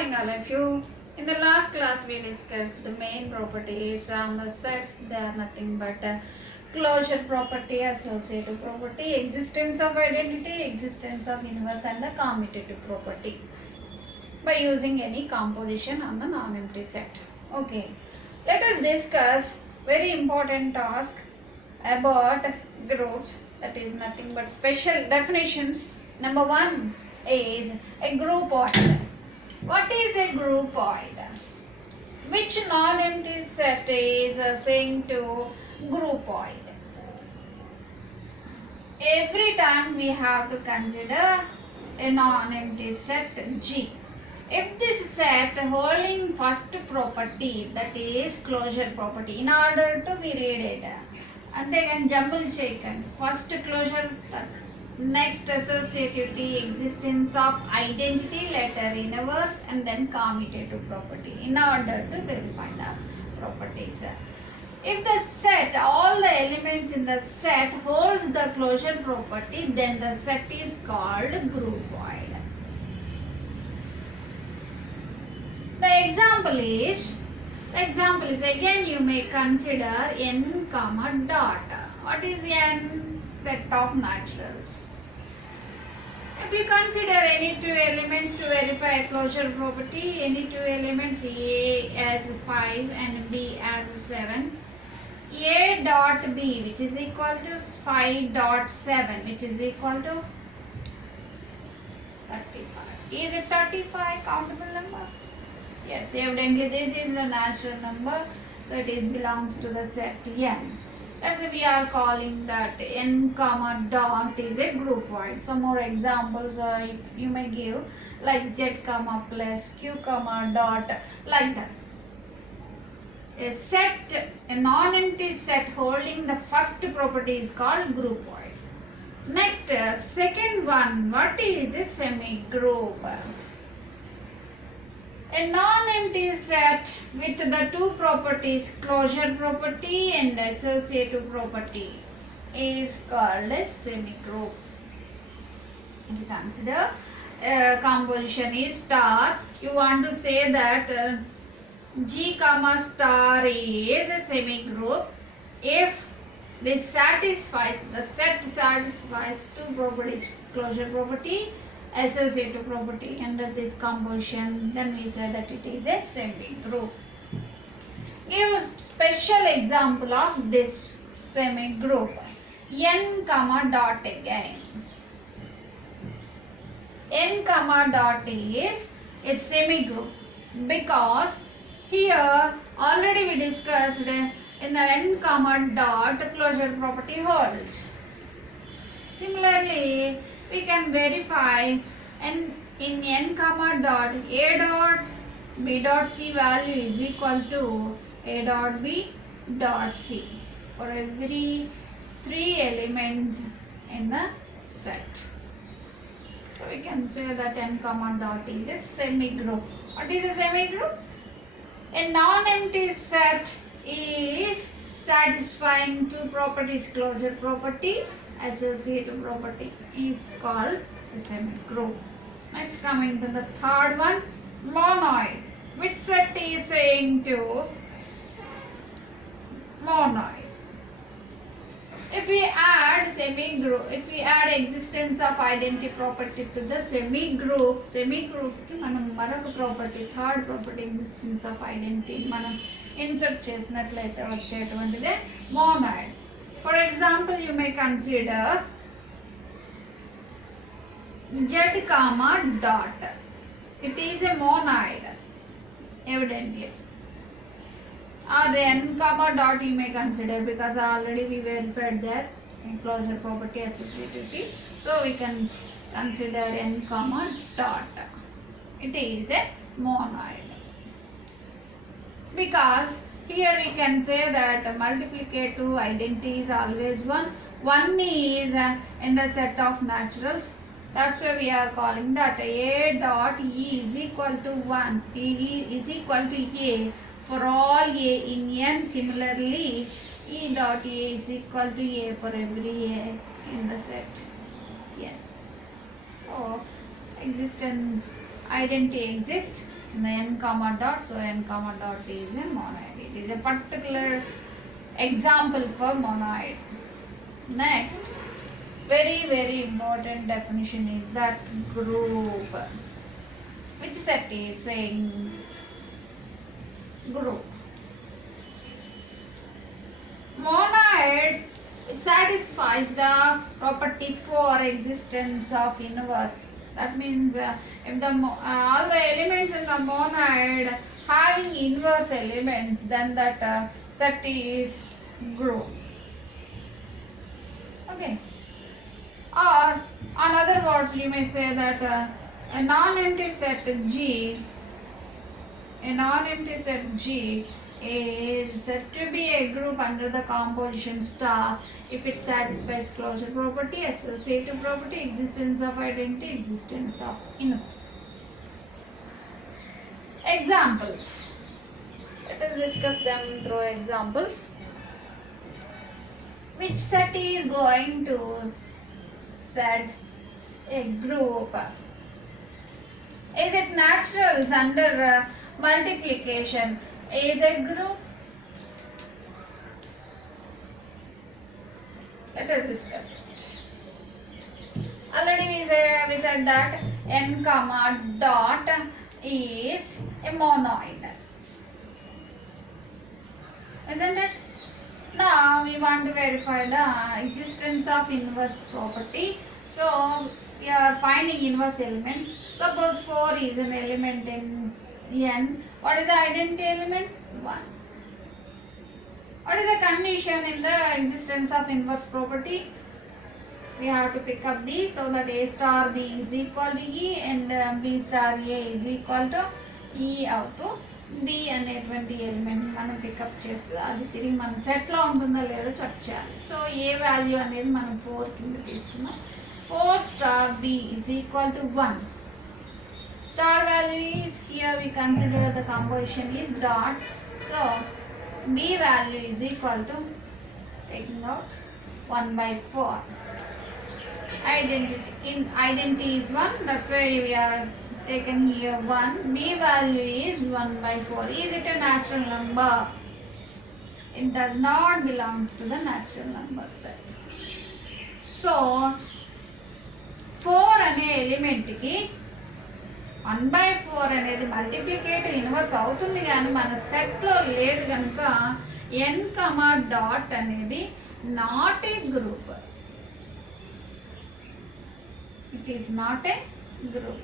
morning all of you. In the last class we discussed the main properties on the sets. They are nothing but closure property, associative property, existence of identity, existence of inverse and the commutative property by using any composition on the non-empty set. Okay, let us discuss very important task about groups, that is nothing but special definitions. Number one is a groupoid. What is a groupoid? Which non-empty set is assigned to groupoid? Every time we have to consider a non-empty set G. If this set holding first property, that is closure property, in order to be read it, and they can jumble check and first closure, next associativity, existence of identity, letter inverse, and then commutative property in order to verify the properties. If the set, all the elements in the set holds the closure property, then the set is called groupoid. The example is again you may consider n comma dot. What is n? Set of naturals. If you consider any two elements to verify a closure property, any two elements A as 5 and B as 7, A dot B which is equal to 5 dot 7 which is equal to 35. Is it 35 countable number? Yes, evidently this is the natural number, so it belongs to the set n. That's why we are calling that n comma dot is a groupoid. Some more examples you may give, like z comma plus q comma dot, like that. A set, a non-empty set holding the first property is called groupoid. Next, second one, what is a semigroup? A non-empty set with the two properties, closure property and associative property, is called a semigroup. If you consider composition is star, you want to say that G comma star is a semigroup if this satisfies, the set satisfies two properties, closure property, associative property, under this composition, then we say that it is a semigroup. Give a special example of this semigroup. N comma dot again. N comma dot is a semigroup because here already we discussed in the n comma dot closure property holds. Similarly, we can verify in n comma dot a dot b dot c value is equal to a dot b dot c for every three elements in the set. So we can say that n comma dot is a semigroup. What is a semigroup? A non-empty set is satisfying two properties, closure property, associative property, is called a semigroup. Next, coming to the third one, monoid. Which set is saying to monoid? If we add semigroup, if we add existence of identity property to the semigroup ki manam maraga property, third property, existence of identity manam insert చేసినట్లయితే వచ్చేటువంటిదే monoid. For example, you may consider z comma dot. It is a monoid, evidently. Or n comma dot you may consider because already we verified there in closure property, associativity. So we can consider n comma dot. It is a monoid because here we can say that multiplicative identity is always 1. 1 is in the set of naturals. That's why we are calling that a dot e is equal to 1. E is equal to a for all a in n. Similarly, e dot a is equal to a for every a in the set. Yeah. So, existence identity exists in the n comma dot, so n comma dot is a monoid. It is a particular example for monoid. Next, very important definition is that group. Which set is saying group? Monoid satisfies the property for existence of inverse. That means if all the elements in the monoid having inverse elements, then that set is group. Okay. Or in other words, you may say that a non-empty set G is said to be a group under the composition star if it satisfies closure property, associative property, existence of identity, existence of inverse. Examples. Let us discuss them through examples. Which set is going to set a group? Is it naturals under multiplication is a group? Let us discuss it. Already we said that n comma dot is a monoid, isn't it? Now we want to verify the existence of inverse property. So we are finding inverse elements. Suppose 4 is an element in n. What is the identity element? 1. What is the condition in the existence of inverse property? We have to pick up B, so that A star B is equal to E and B star A is equal to E అవుతూ B అనేటువంటి element మనం pickup చేస్తే అది తిరిగి మన సెట్లో ఉంటుందో లేదో చెక్ చేయాలి. సో ఏ వాల్యూ అనేది మనం 4 కింద తీసుకున్నాం. 4 star B is equal to 1. Star value is, here we consider the composition is dot. So B value is equal to, taking out 1 by 4. Identity is 1, that's why we are taken here 1. B value is 1 by 4. Is it a natural number? It does not belongs to the natural number set. So 4 అనే element కి 1 by 4 అనేది multiplicative inverse అవుతుంది కానీ మన సెట్లో లేదు కనుక n comma dot అనేది not a group. It is not a group.